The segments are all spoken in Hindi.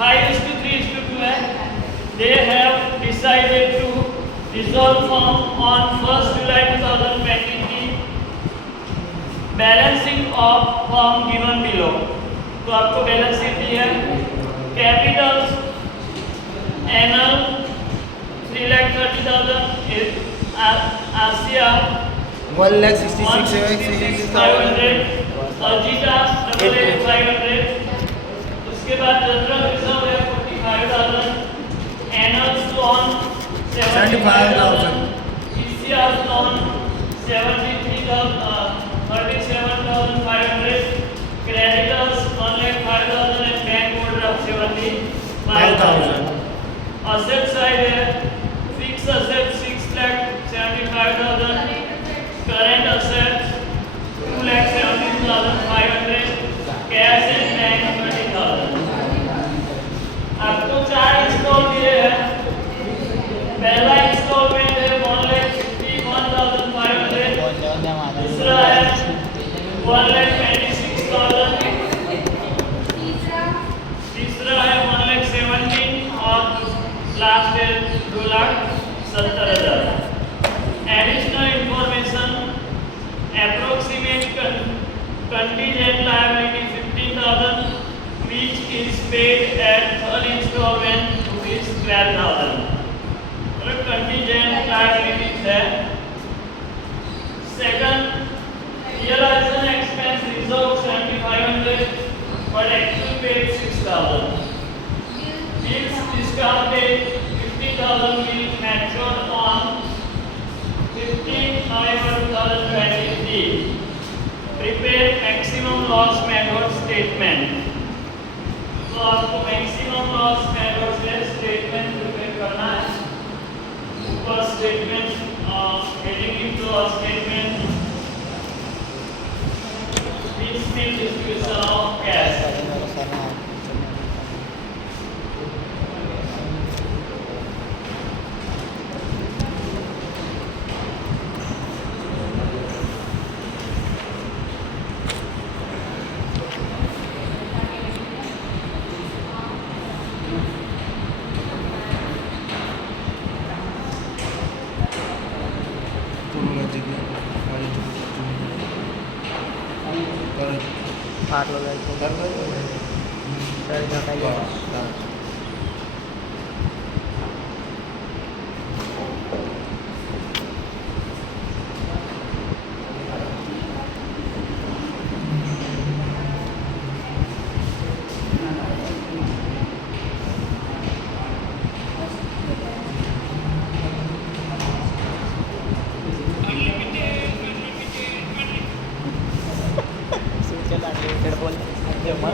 5:3:2 है. They have decided to dissolve firm on 1st July 2020. Balancing of firm given below. तो आपको बैलेंस शीट दी है. कैपिटल एनल 3,30,000, आसिया 1,66,500, अजीता 8,500. उसके बाद जनरल रिजर्व है 45,000, annuls loan 75,000, ECR loan 37,500, creditors 1,05,000 and bank overdraft 75,000. Asset side है fixed assets 6,75,000, current assets 2,17,500, cash and bank 20,000. आपको 4 इंस्टॉल दिए हैं. पहला इंस्टॉलमेंट है 1,51,500, दूसरा है 1,26,000, तीसरा है 1,17,000 और लास्ट है 2,70,000. Additional information approximate contingent liability 15,000 which is paid at third installment rupees 12,000. और contingent liability है. Second, realization expense reserve 7,500 but actual paid 6,000. Bills discounted 50,000 will mature on 15 November 2023. Prepare maximum loss method statement. तो आपको maximum loss method से statement prepare करना है. First statement, getting into a statement, piecemeal distribution of cash. फाट लो गाइस सर बताइए.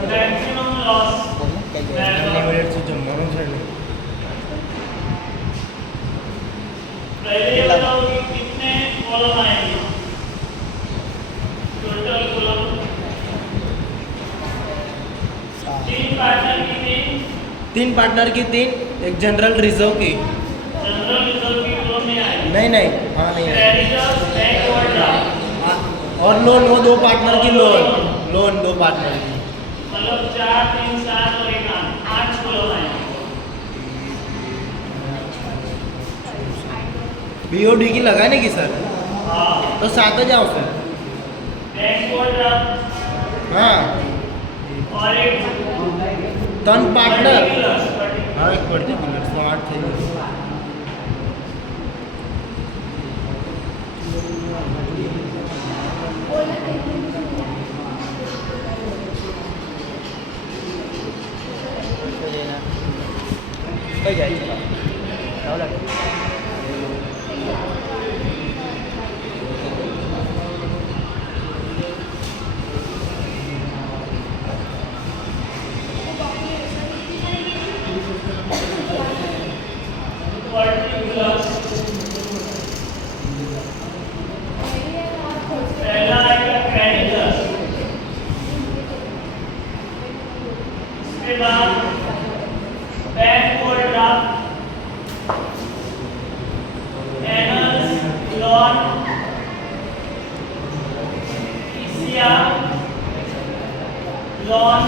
Maximum loss. पहले ये बताओ कि कितने कॉलम आएंगे. टोटल कॉलम 3 पार्टनर की 3 पार्टनर की 3, एक जनरल रिजर्व की. जनरल रिजर्व की कॉलम नहीं आएगी. नहीं हाँ नहीं है. क्रेडिटर्स बैंक ओवरड्राफ्ट और लोन, वो 2 पार्टनर की लोन 2 पार्टनर की. मतलब 4, 3, 7 और 1 8 कॉलम आएंगे. बीओडी की लगाने की सर. हाँ. तो 7 आ जाओ सर. बैंक ओवरड्राफ्ट हाँ और एक 3 पार्टनर. particulars. हाँ एक पर्टिकुलर 8 थे. कहीं जाए Particulars. पहला आएगा creditors. इसके बाद bank overdraft, annuls loan, ECR loan,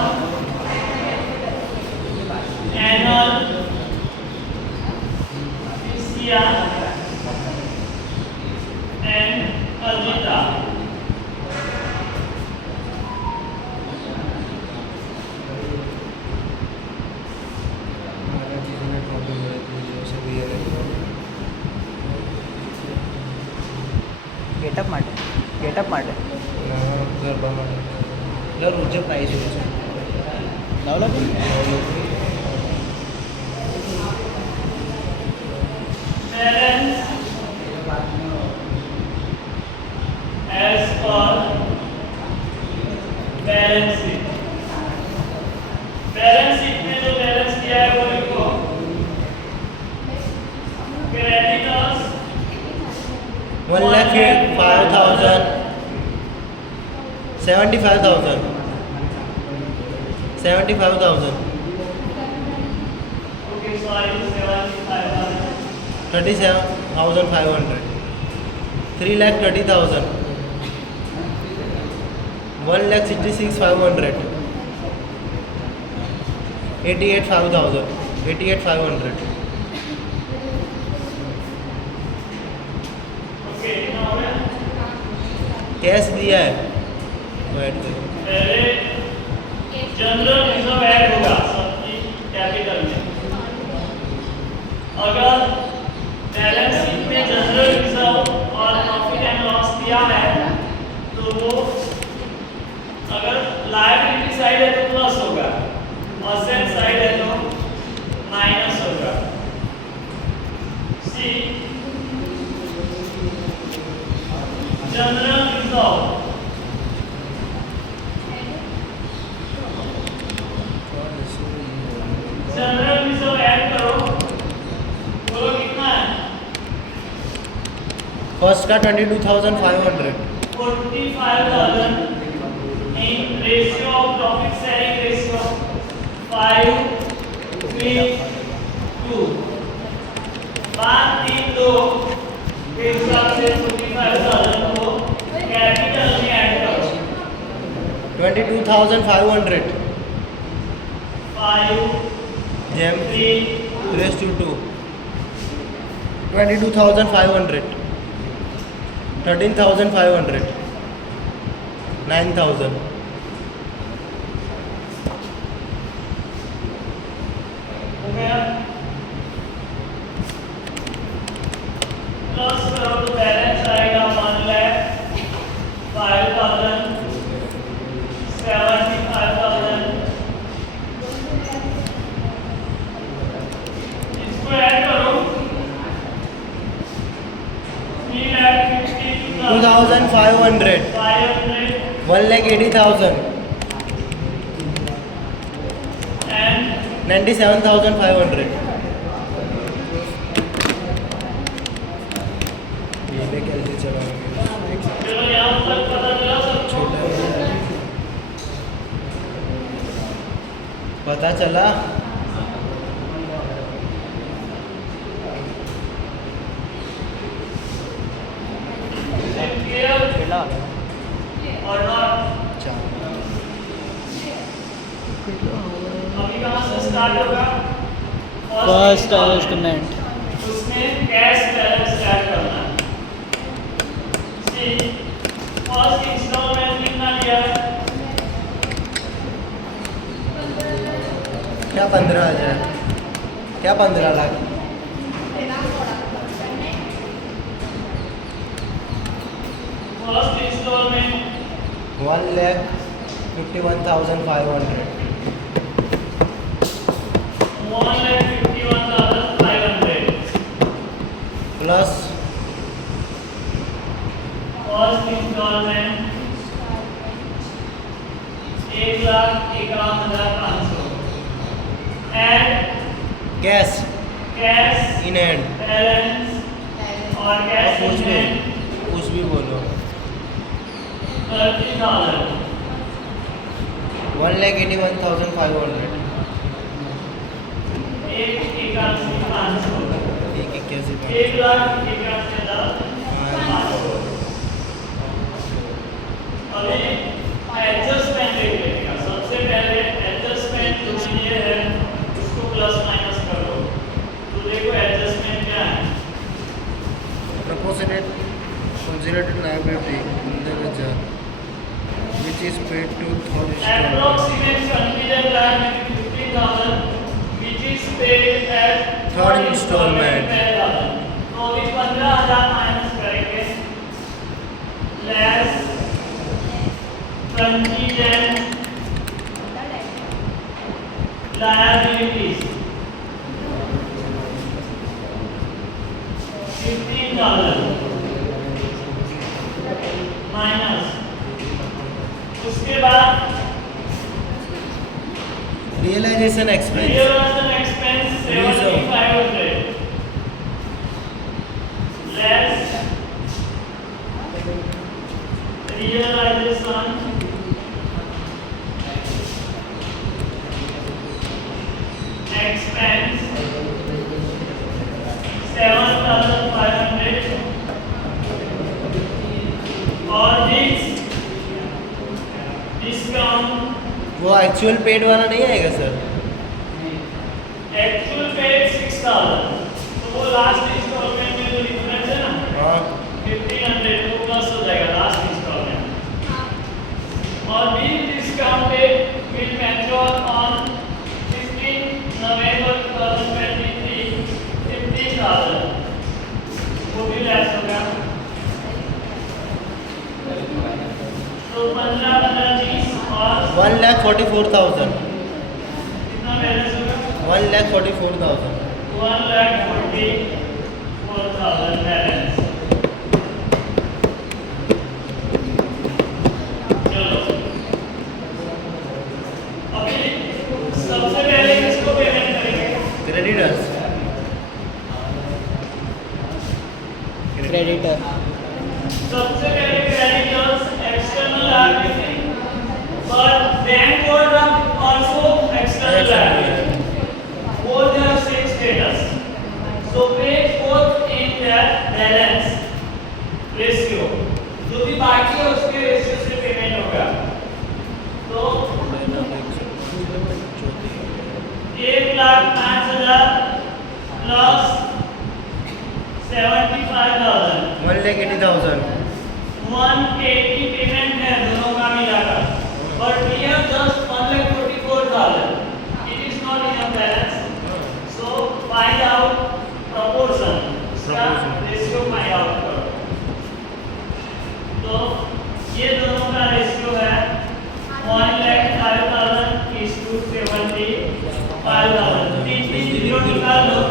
getup माटे गरबा रोजचे प्राईस होते लावला पण Parents, as per balance sheet. Balance sheet में जो balance किया है वो लिखो. Creditors 1,05,000 75,000 75,000 okay, sorry, 75,000. 37,500 3,30,000 1,66,500 88,500 88,500 Okay, now cash दिया है वो ऐड करो पहले जनरल रिजर्व ऐड होगा सबकी कैपिटल में. अगर बैलेंस शीट में जनरल रिजर्व और प्रॉफिट एंड लॉस दिया है तो वो अगर लायबिलिटी साइड है तो प्लस होगा, असेट साइड है तो माइनस होगा. सी general reserve general reserve add करो. बोलो कितना है? फर्स्ट का 22,500 45,000 in ratio of profit sharing ratio 5:3:2. 5:3:2 के हिसाब से 45,000 को कैपिटल में ऐड करो. 22,500 5 जेम 3 रेस टू 2 22,500 13,500 9,000 हो गया. प्लस करो तो बैलेंस आएगा 1,05,000 75,000. इसको ऐड करो. 2,500 500 1,80,000 and 97,500 ये मैं कैसे चलाऊंगी चलो यहाँ तक पता चला सबको. छोटा है। पता चला Clear खेला or not? चार अभी कहाँ से स्टार्ट होगा? फर्स्ट इन्वेस्टमेंट उसमें कैश बैलेंस ऐड करना है. सी फर्स्ट इंस्टॉलमेंट कितना लिया है? क्या 15,000 क्या 15 lakh first instalment 1,51,500 1,51,500 plus first instalment 1,51,500 and cash cash in hand balance और कैश कुछ भी इन कुछ भी बोलो 30,000 1,81,500 एक 81,500 एक 81 1,81,500. अभी एडजस्टमेंट देख लेगा. सबसे पहले एडजस्टमेंट जो ये है उसको प्लस माइनस कर लो. तो देखो एडजस्टमेंट क्या है. proportionate considered liability in the ledger which is paid to third installment. Approximate contingent liability 15,000 which is paid at Third installment. 12,000. तो अभी 15,000 माइनस करेंगे. less contingent liabilities 15,000 माइनस उसके बाद realisation expense realization expense 7,500 less realization expense 7,500 और this discount वो एक्चुअल पेड वाला नहीं आएगा सर? एक्चुअल पेड 6,000 तो वो लास्ट इंस्टॉलमेंट में जो डिफरेंस है ना हाँ 1,500 वो प्लस हो जाएगा लास्ट इंस्टॉलमेंट और bill discounted will mature on 15 नवंबर 2023 15,000 वो भी लेस होगा तो 15,30 और 1,44,000 कितना बैलेंस होगा 1,44,000 1,44,000 बैलेंस चलो अभी सबसे पहले किसको पेमेंट करेंगे क्रेडिटर्स क्रेडिटर सबसे पहले creditors external liability but bank overdraft also external liability both have same status so pay both in their balance ratio जो भी बाकी है उसके रेशियो से पेमेंट होगा तो 1,05,000 प्लस 75,000 1,80,000 180 पेमेंट है दोनों का मिलाकर but we have just 1,44,000 it is not enough balance so find out proportion इसका रेशियो फाइंड आउट करो तो ये दोनों का रेशियो है 1,05,000 is to 75,000 तीन जीरो निकाल लो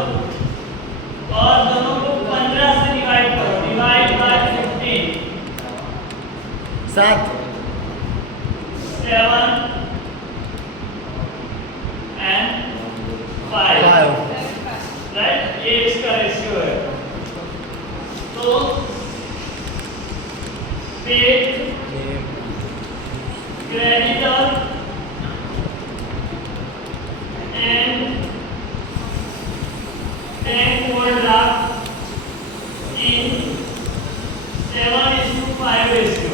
और दोनों को 15 से डिवाइड करो डिवाइड बाय 15 7 7 and 5 राइट ये इसका रेशियो है तो paid creditor and bank overdraft in 7:5 ratio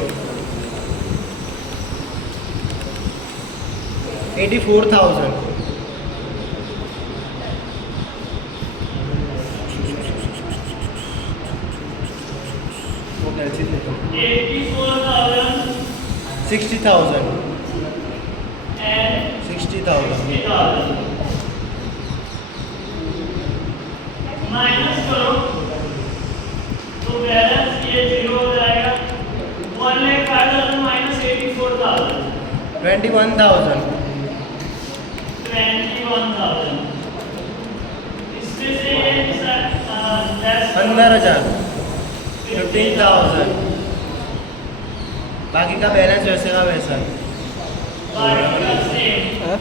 84,000 84,000 60,000 and 60,000 60,000 minus करो तो बैलेंस ये जीरो हो जाएगा 1,05,000 माइनस 84,000 21,000 21,000 इसमें से ये लेस 15,000 15,000 बाकी का बैलेंस वैसे का वैसा बाकी का सेम हाँ?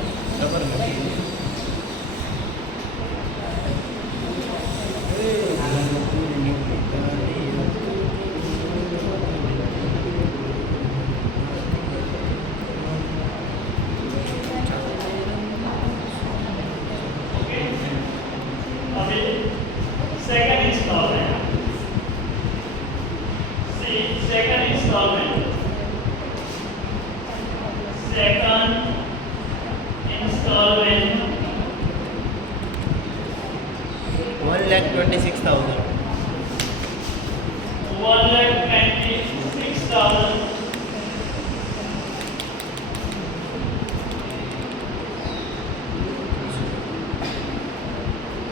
अभी सेकंड इंस्टॉलमेंट second installment 1,26,000 1,26,000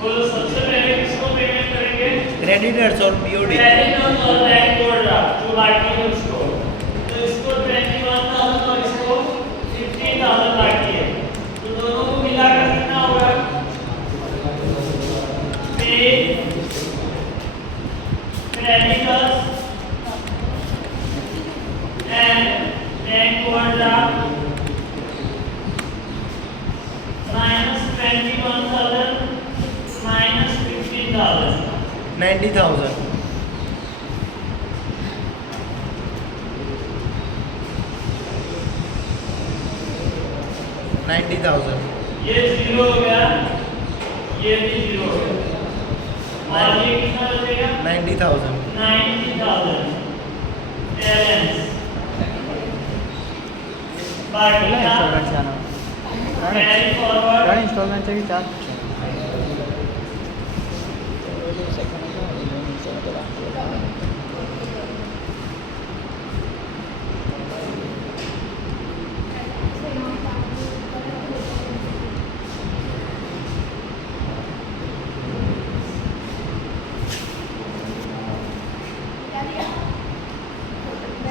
बोलो सबसे पहले किसको पेमेंट करेंगे क्रेडिटर्स और पीओडी क्रेडिटर्स और बैंक ओवरड्राफ्ट जो बाकी है उसको 21,000 minus 15,000. 90,000. 90,000. ये जीरो हो गया, ये भी जीरो हो गया, और ये कितना बचेगा? 90,000. 90,000 बैलेंस। बाकी पहला का इंस्टॉलमेंट से आना कैरी फॉरवर्ड इंस्टॉलमेंट से भी चार्ज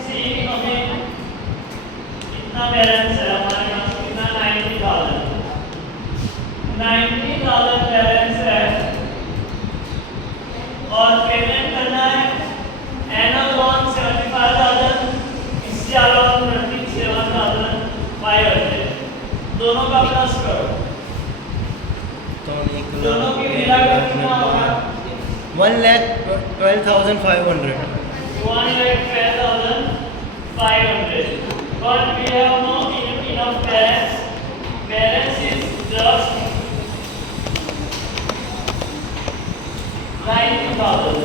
सी हमें कितना बैलेंस है हमारे पास? कितना? 90,000 बैलेंस है, और पेमेंट करना है एनुअल लोन 75,000, इससे अलावा 37,500। दोनों का प्लस करो, तो दोनों की मिलाकर कितना होगा? 1,12,500. 1,12,500. But we have no enough balance. Balance is just 90,000.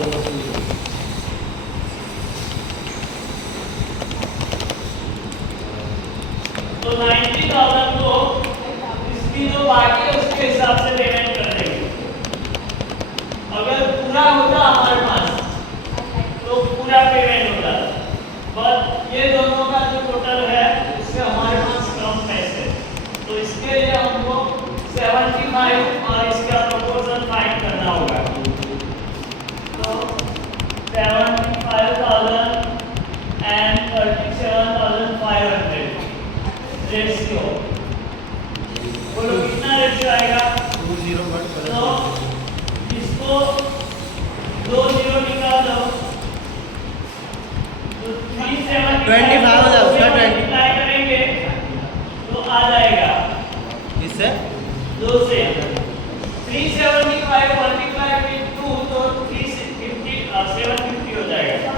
तो 90,000 को इसकी जो बाकी है उसके हिसाब से पेमेंट कर देंगे। अगर पूरा होता हमारे पास तो पूरा पेमेंट होता, बट ये दोनों का जो टोटल है उससे हमारे पास कम पैसे, तो इसके लिए हमको 75 और इसका प्रोपोर्शन फाइंड करना होगा। तो 75,000 एंड 37,500 रेशियो, बोलो कितना रेशियो आएगा? 201 तो इसको 2 जीरो निकाल दो, तो 25 हो जाएगा, उसका 20 मल्टीप्लाई करेंगे तो आ जाएगा इससे 2 से 375 मल्टीप्लाई विद 2 तो 350 750 हो जाएगा।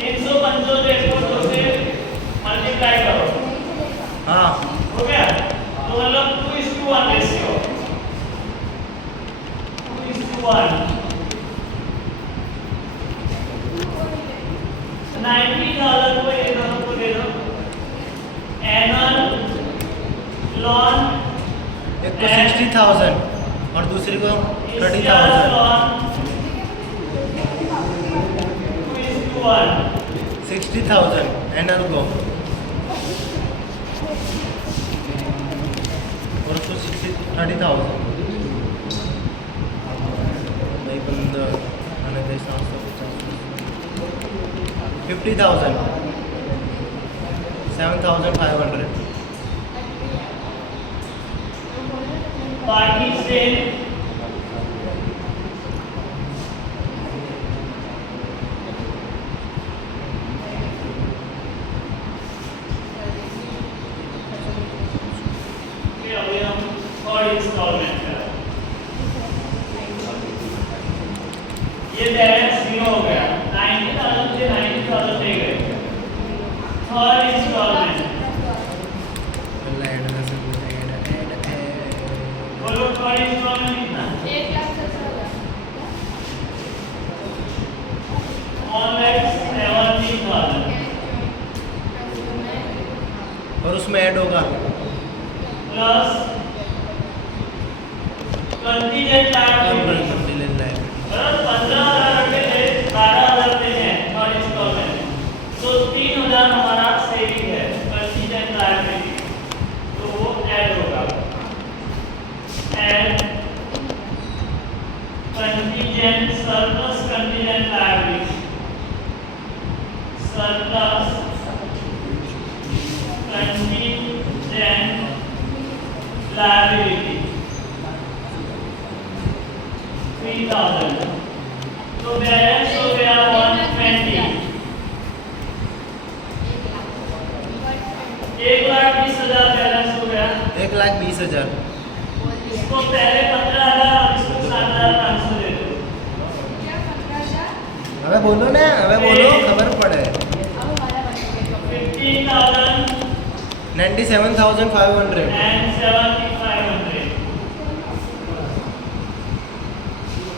375 को 2 से मल्टीप्लाई करो, हाँ हो गया? तो मतलब 2:1 रेशियो, 2:1। 90,000 को ये दोनों को दे दो, एनुअल लोन एक को 60,000 और दूसरी को 30,000. लोन 2:1। 60,000 एनर को और उसको 30,000. भाई 15 मैंने 750 50,000 7,500. बाकी से फिर अभी हम थर्ड इंस्टॉलमेंट करें। ये बैलेंस 0 हो गया, 90,000 से 90,000 दे गए। थर्ड इंस्टॉलमेंट, बोलो थर्ड इंस्टॉलमेंट कितना? 1,70,000 और उसमें ऐड होगा प्लस कंटीजेंट लायबिलिटी। 15,000 रखे थे, 12,000 देने हैं थर्ड इंस्टॉलमेंट, तो 3,000 हमारा सेविंग है कंटीजेंट लायबिलिटी, तो वो ऐड होगा। And contingent surplus contingent liability, surplus contingent liability 3,000, तो बैलेंस हो गया 120। 1,20,000 बैलेंस हो गया। 1,20,000. इसको पहले 15,000 और इसको 7,500 दे दो। हमें बोलो ना, हमें बोलो, खबर पड़े। 15,000 97,500 and 7,500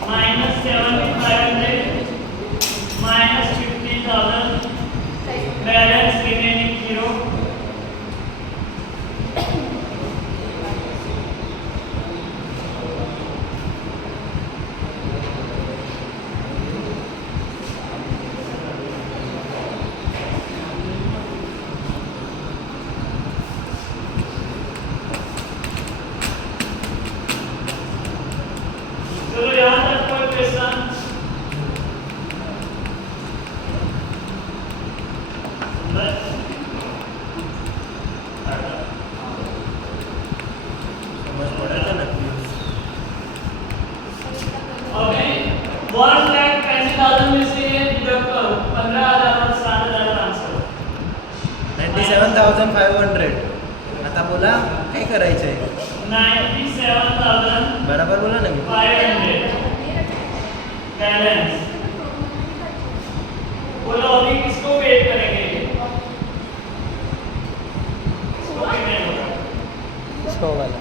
minus 7,500 minus 50,000 balance remaining 0. चलो यहाँ तक कोई क्वेश्चन? समझ पड़ा था ना? अभी 1,20,000 में से डिडक्ट करो 15,000 और 7,500. 97,500 आता बोला काय करायचंय? 97,500 बराबर बोला ना मी. बैलेंस. बोलो अभी किसको वेट करेंगे? किसको पेमेंट होगा? इसको वाला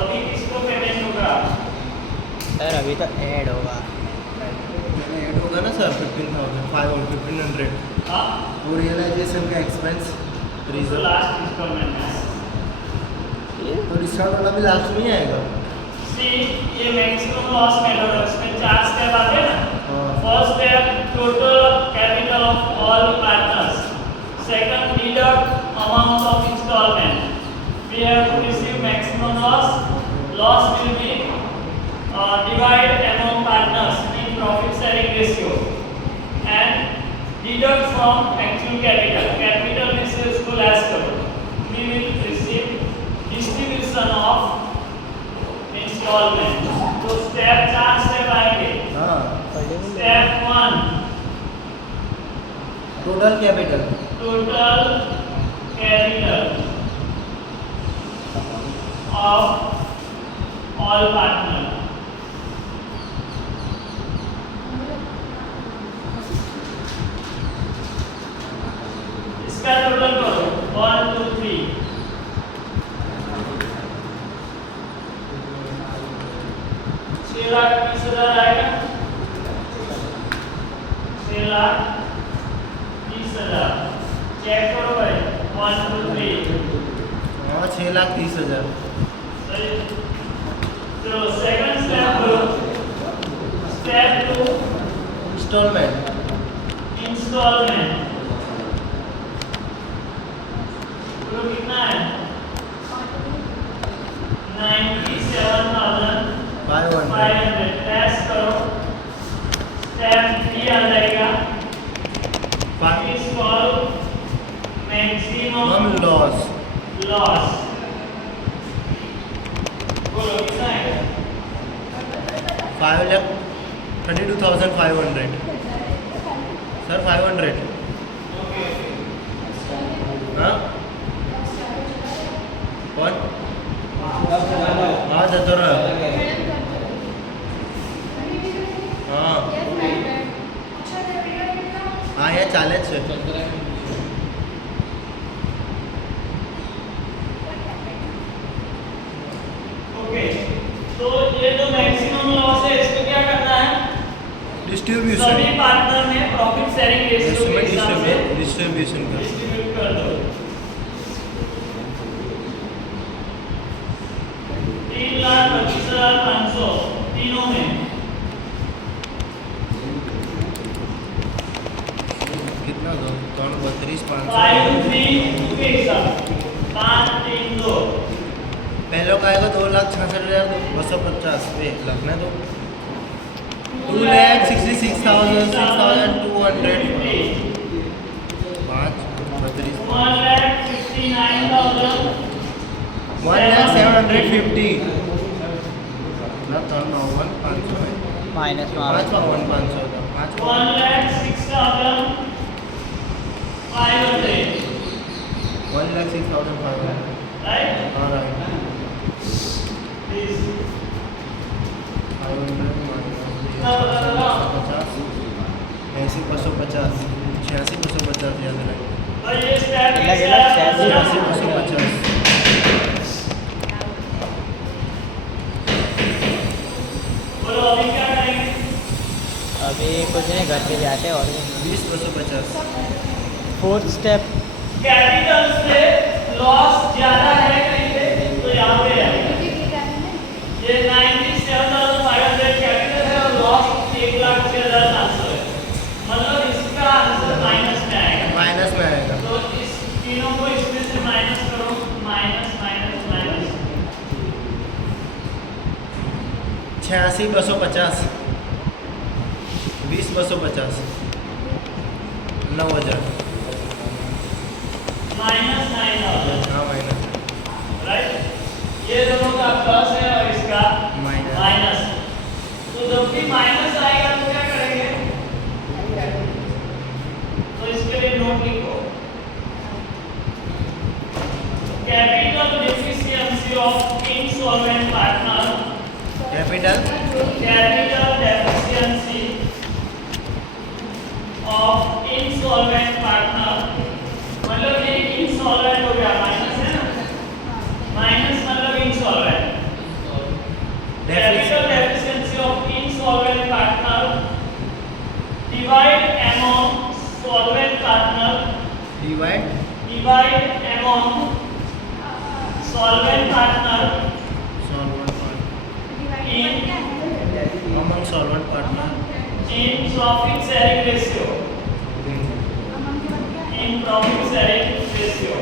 अभी किसको पेमेंट होगा? सर अभी तो ऐड होगा। ऐड होगा ना सर 15,500 हाँ वो रियलाइजेशन का एक्सपेंस तो रीजन लास्ट इंस्टॉलमेंट है. तो डिस्काउंट वाला भी लास्ट में ही आएगा. सी ये मैक्सिमम लॉस मेथड है, उसमें 4 स्टेप आते हैं ना. हाँ. First step total capital of all partners. Second deduct amount of instalment. We have to receive maximum loss. Loss will be divide among partners in profit sharing ratio and deduct from actual capital. Capital में से उसको लेस करो. We will receive distribution of instalment. तो स्टेप 4 स्टेप आएंगे. हाँ step 1 total capital total capital of all partners. इसका टोटल करो 1 2 3. 6,30,000 आएगा. 6,30,000 चेक करो भाई 1 2 3. हाँ 6,30,000 सही. चलो सेकंड स्टेप करो. Step 2 instalment instalment. तो कितना है? 97,500 लेस करो. स्टेप 3 आ जाएगा. इस कॉल मैक्सिमम लॉस लॉस. बोलो कितना है? 5,32,500 सर 500. ओके. हाँ कौन हाँ जतोर हाँ हाँ ये चाले છે. ओके. तो ये जो मैक्सिमम लॉस है इसको क्या करना है? डिस्ट्रीब्यूशन सभी पार्टनर में प्रॉफिट शेयरिंग रेशियो के हिसाब से डिस्ट्रीब्यूशन का डिस्ट्रीब्यूट कर दो. 3,25,500 तीनों में. कितना दो 3,32,500 5 3 के हिसाब 5 3 2. पहले का आएगा 2,66,250 वे लगना तो 2,66,200 5 32 1,750 ना तो 9,500 माइनस में आ 5,500 था 1,06,500 1,06,500 250 86,250 याद रखें और ये स्टेप लग रहा है 86,250 बोलो अभी क्या करेंगे? अभी कुछ नहीं, घर पे जाते और 20,250 फोर्थ स्टेप कैपिटल से लॉस ज्यादा है कहीं पे तो यहाँ पे आएगा। ये 97,500 कैपिटल है और लॉस 1,06,500 है, मतलब इसका आंसर माइनस में आएगा। माइनस में आएगा। तो इस तीनों को इसमें से माइनस करो, माइनस माइनस माइनस 86,250 20,250 9,000 माइनस 9,000, हाँ माइनस राइट? ये दोनों का प्लस है और इसका माइनस। माइनस। तो जब भी माइनस आएगा तो क्या करेंगे? तो इसके लिए नोट लिखो, capital deficiency of insolvent partner, capital deficiency of insolvent partner, मतलब ये इंसॉल्वेंट हो गया, माइनस है ना, माइनस मतलब insolvent. Capital deficiency of insolvent partner divide among solvent partner, divide among solvent partner among solvent partner in profit sharing ratio, in profit sharing ratio।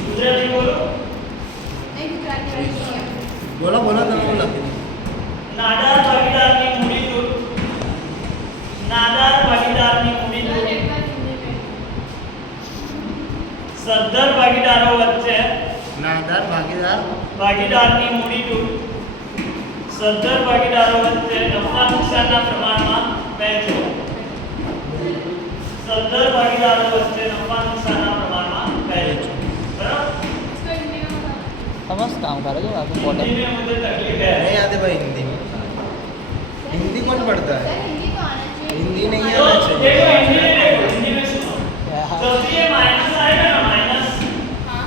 Gujarati बोलो। बोला बोला તમે બોલા નાદાર ભાગીદારની મૂડી તૂટ, નાદાર ભાગીદારની મૂડી તૂટ સદ્ધર ભાગીદારો વચ્ચે નાદાર ભાગીદારની મૂડી તૂટ સદ્ધર ભાગીદારો વચ્ચે નફા નુકસાનના પ્રમાણમાં વહેંચો। સદ્ધર ભાગીદારો વચ્ચે નફા નુકસાનના પ્રમાણમાં વહેંચો, બરાબર? समझता हूँ करो जो आपको पोटे हिंदी में मुझे तकलीफ है। नहीं आते भाई हिंदी में हिंदी कौन पढ़ता है हिंदी नहीं तो आना चाहिए देखो हिंदी में, देखो हिंदी में सुनो, जब भी ये माइनस आएगा ना, माइनस,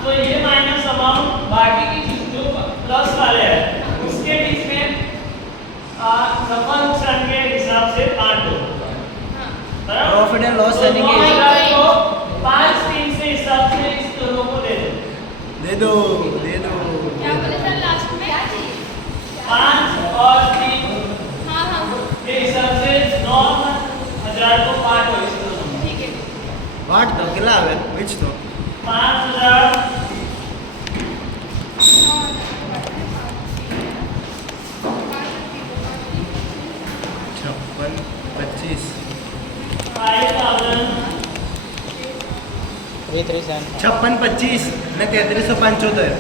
तो ये माइनस अमाउंट बाकी की जो प्लस वाले हैं उसके बीच में नफा नुकसान के हिसाब से बांट दो, बराबर? प्रॉफिट एंड लॉस सेलिंग तो के 9,000 को 5-3 से हिसाब से इस दोनों को दे दो। दे दो दे दो क्या बोले सर लास्ट में? 5 और 3 हाँ हाँ के हिसाब से 9,000 को बांटो इस दोनों में। ठीक है। वाट दो किला आवे विच तो 5,000 56 25 5,000 337 56 25 ને 3375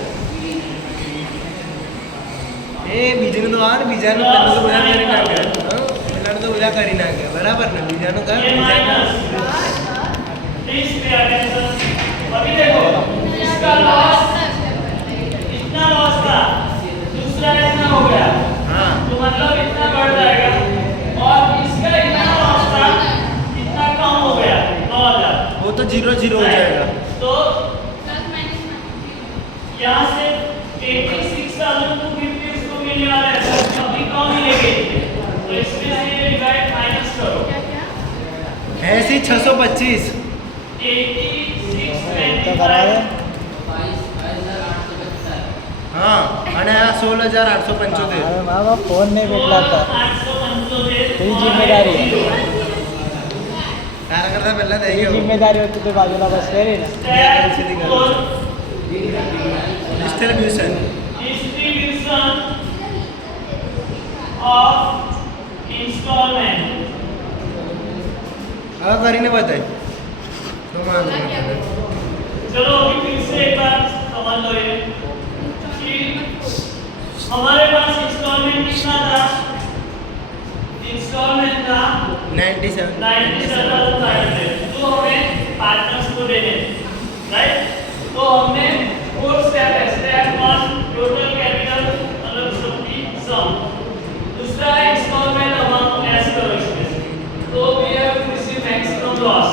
એ બીજાનું તો આ ને બીજાનું પેલું તો બધા કરી નાખે હા પેલાનું તો બધા કરી નાખે બરાબર ને બીજાનું કર ये माइनस प्लीज पे अटेंशन। अभी देखो इसका लॉस इतना लॉस था, दूसरा इतना हो गया, हाँ तो मतलब इतना बढ़ जाएगा, और इसका इतना लॉस था, इतना कम हो गया 9,000। वो तो 0 0 हो जाएगा तो प्लस माइनस यहाँ से 86,250 उसको मिलने वाला है, तो अभी कम मिलेगी, तो इसमें से ये डिवाइड माइनस करो। क्या क्या? ऐसी 625 तो करा दे 86,875 हाँ અને આ 16,875 अरे माँ बाप फोन नहीं भेटला था 875 तेरी जिम्मेदारी है। તારા કરતા પહેલા થઈ तेरी ગયો जिम्मेदारी होती तो बाजूला बस करी ना ડિસ્ટ્રીબ્યુશન distribution of installment। હવે કરીને બતાય તો મારું चलो अभी फिर से एक बार समझ लो ये कि हमारे पास इंस्टॉलमेंट कितना था? इंस्टॉलमेंट था 97,500 जो हमें पार्टनर्स को देने, राइट? तो हमने 4 स्टेप है। स्टेप 1 टोटल कैपिटल मतलब शक्ति सम, दूसरा इंस्टॉलमेंट अमाउंट लेस करो इसमें से, तो we have to receive maximum loss.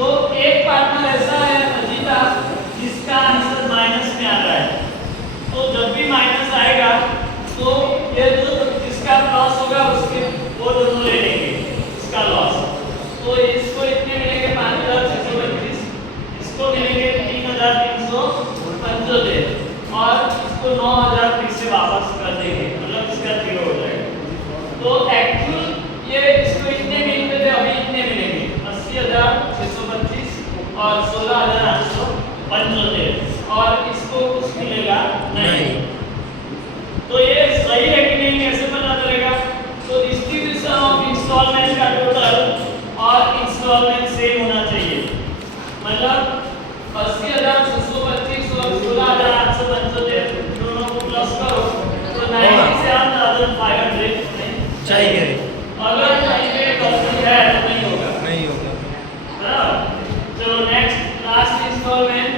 तो एक पार्टनर ऐसा है अजीता जिसका आंसर माइनस में आ रहा है, तो जब भी माइनस आएगा तो ये जो जिसका लॉस होगा उसके वो दोनों ले लेंगे इसका लॉस। तो इसको इतने मिलेंगे 5625, इसको मिलेंगे 3375 और इसको 9000 फिर से वापस कर देंगे, मतलब इसका 0 हो जाएगा। तो एक्चुअल ये इसको इतने मिलते थे, अभी इतने मिलेंगे 80625 और 16875 और इसको कुछ मिलेगा नहीं। तो ये सही है कि नहीं कैसे पता चलेगा? तो डिस्ट्रीब्यूशन ऑफ इंस्टॉलमेंट का टोटल और इंस्टॉलमेंट सेम होना चाहिए, मतलब 80625 और 16875 दोनों को प्लस करो तो 97500 चाहिए। अगर कहीं पे गलती है तो नहीं होगा, नहीं होगा। बराबर। चलो next last instalment,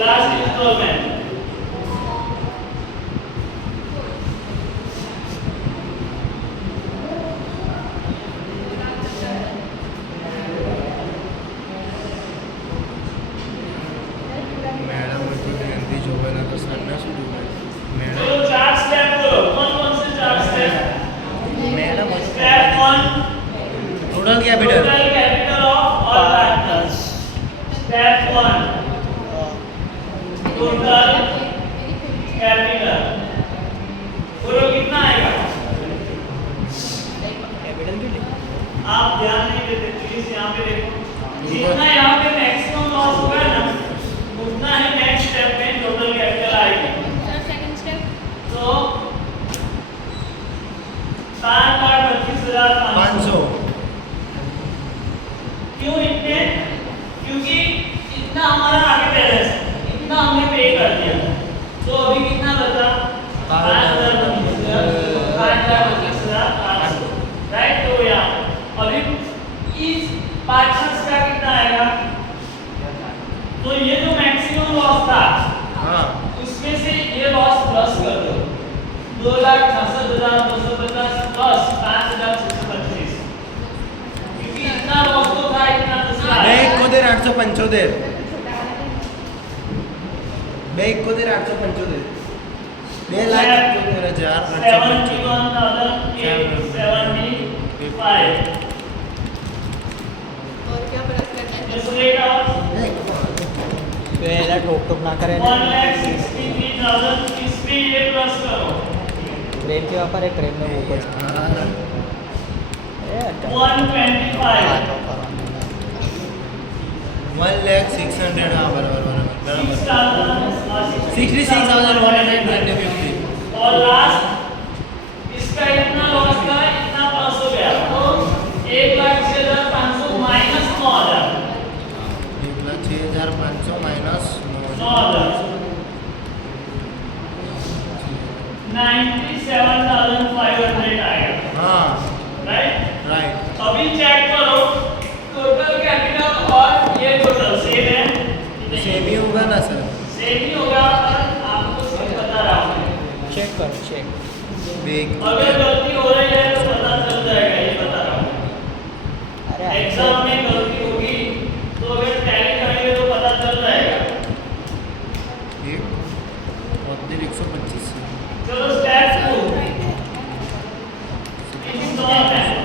last instalment madam Hindi जो है ना तो सामने शुरू है मैडम। चलो 4 स्टेप करो, कौन-कौन से 4 step? Madam step 1 total capital total capital of all partners. Step 1 total capital बोलो कितना आएगा? कैपिटल भी लिखो। आप ध्यान नहीं देते, प्लीज यहाँ पे देखो, जितना यहाँ पे मैक्सिमम लॉस होगा ना उतना ही नेक्स्ट स्टेप में टोटल कैपिटल आएगी। सेकंड स्टेप तो 7,32,500 क्यों इतने? क्योंकि इतना हमारा आगे बैलेंस है, इतना हमने पे कर दिया, तो अभी कितना बचा? 5,32,500 राइट। तो यहाँ अभी इस पार्टनर्स का कितना आएगा? तो ये जो मैक्सिमम लॉस था हाँ उसमें से ये लॉस प्लस कर दो, 2,66,250 प्लस 5,625, क्योंकि इतना लॉस तो था, इतना दूसरा बैंक को दे 875 बैंक को दे 875 2,71,875 और क्या प्लस करना है? Just write out तो ये ठोक ठोक ना करे ना। 1,63,000 इसमें ये प्लस करो, ट्रेन के ऊपर एक ट्रेन में ऊपर। ये अच्छा। 125 1,06,000 हाँ बराबर 6,000 66,150 और लास्ट इसका इतना लॉस था, इतना प्लस हो गया, तो 1,06,500 माइनस 9,000 1,06,500 माइनस 9,000 97,500 आएगा, हाँ राइट। राइट। अभी चेक करो टोटल कैपिटल और ये टोटल सेम है कि नहीं? सेम ही होगा ना सर? सेम ही होगा, पर आपको सिर्फ बता रहा हूँ। चेक करो चेक। बैंक अगर गलती हो रही है तो पता चल जाएगा, ये बता रहा हूँ। अरे एग्जाम में गलती होगी तो अगर टैली करेंगे तो पता चल जाएगा। एक 125 चलो स्टेप 2 इंस्टॉलमेंट।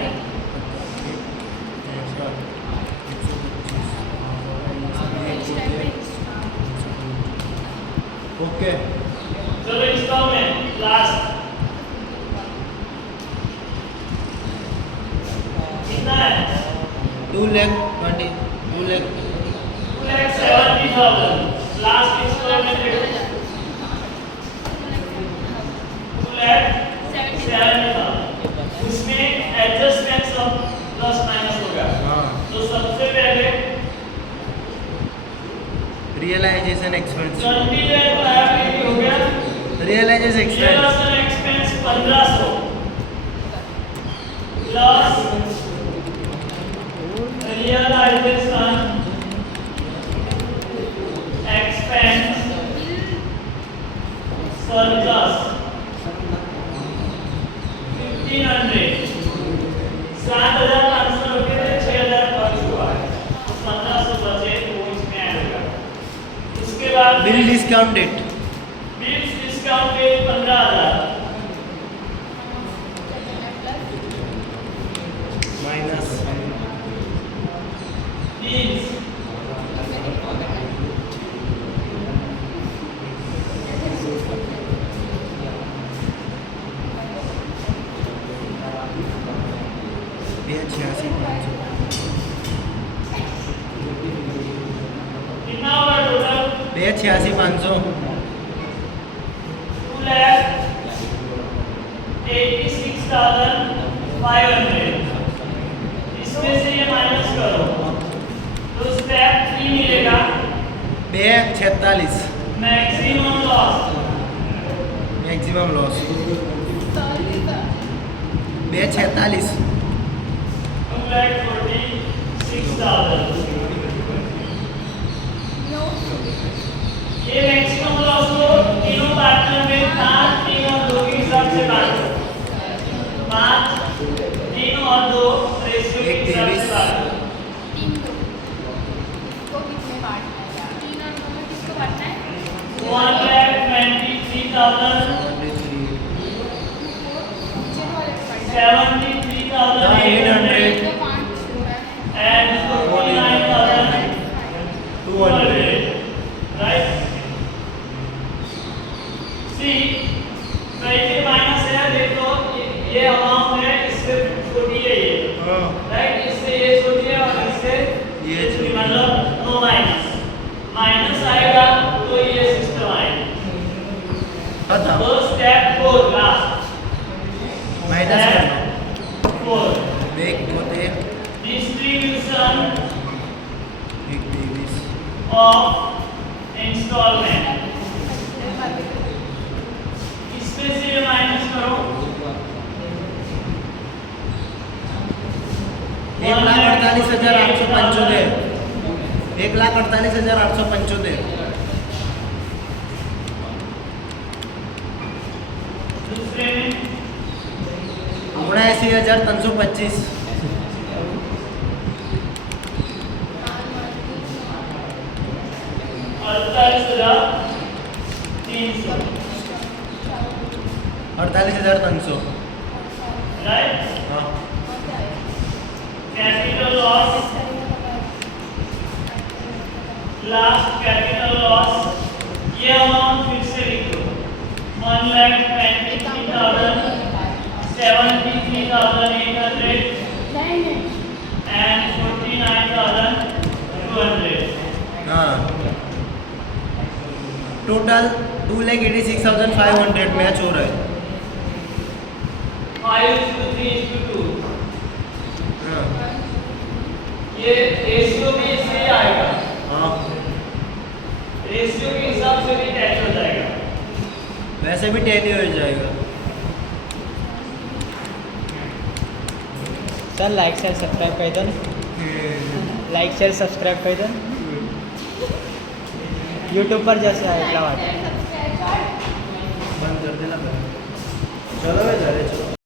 ओके चलो इंस्टॉलमेंट लास्ट कितना है? 2,20,000 2,70,000 लास्ट इंस्टॉलमेंट 2,70,000 उसमें एडजस्टमेंट सब प्लस माइनस होगा। हाँ तो सबसे पहले रियलाइजेशन एक्सपेंस कंटीन्यूअस लायबिलिटी हो गया, realisation expense realisation expense 1500 plus realisation expense surplus 1,500 7,500 discounted bills discounted 15,000 minus bills ये 86,500 कितना होगा टोटल 86,500 2,86,500 इसमें से ये माइनस करो तो स्टेप 3 मिलेगा 246 मैक्सिमम लॉस मैक्सिमम लॉस 246 2,46,000 ये मैक्सिमम लॉस को तीनों पार्टनर में 5, 3 और 2 के हिसाब से बांटो 5, 3 और 2 रेशियो के हिसाब से बांटो 3 2 को कितने बांटना है 3 और 2 में किसको बांटना है 1,23,000 नीचे वाले को बांटना है 73,800 तो 5 हुआ है and 49,200 right see कहीं पे माइनस है देखो ये अमाउंट है इससे छोटी है ये राइट इससे ये छोटी है और इससे ये छोटी मतलब नो माइनस माइनस आएगा तो ये सिस्टम आएगा खत्म तो स्टेप 4 लास्ट माइनस करना 4 एक दो एक distribution एक 23 of installment इसमें से ये माइनस करो 1,48,875 1,48,875 दूसरे में 79,325 48,300 48,300 राइट हाँ capital loss last capital loss ये अमाउंट फिर से लिख दो 1,23,800 and 49,200 हाँ टोटल 2,86,500 मैच हो रहा है 5:3:2 हाँ ये रेशियो भी इससे ही आएगा हाँ रेशियो के हिसाब से भी टैच हो जाएगा वैसे भी टैली हो जाएगा सर लाइक शेयर सब्सक्राइब कर दो लाइक शेयर सब्सक्राइब कर दो यूट्यूब पर जैसे आएगा बंद कर देना चलो चलो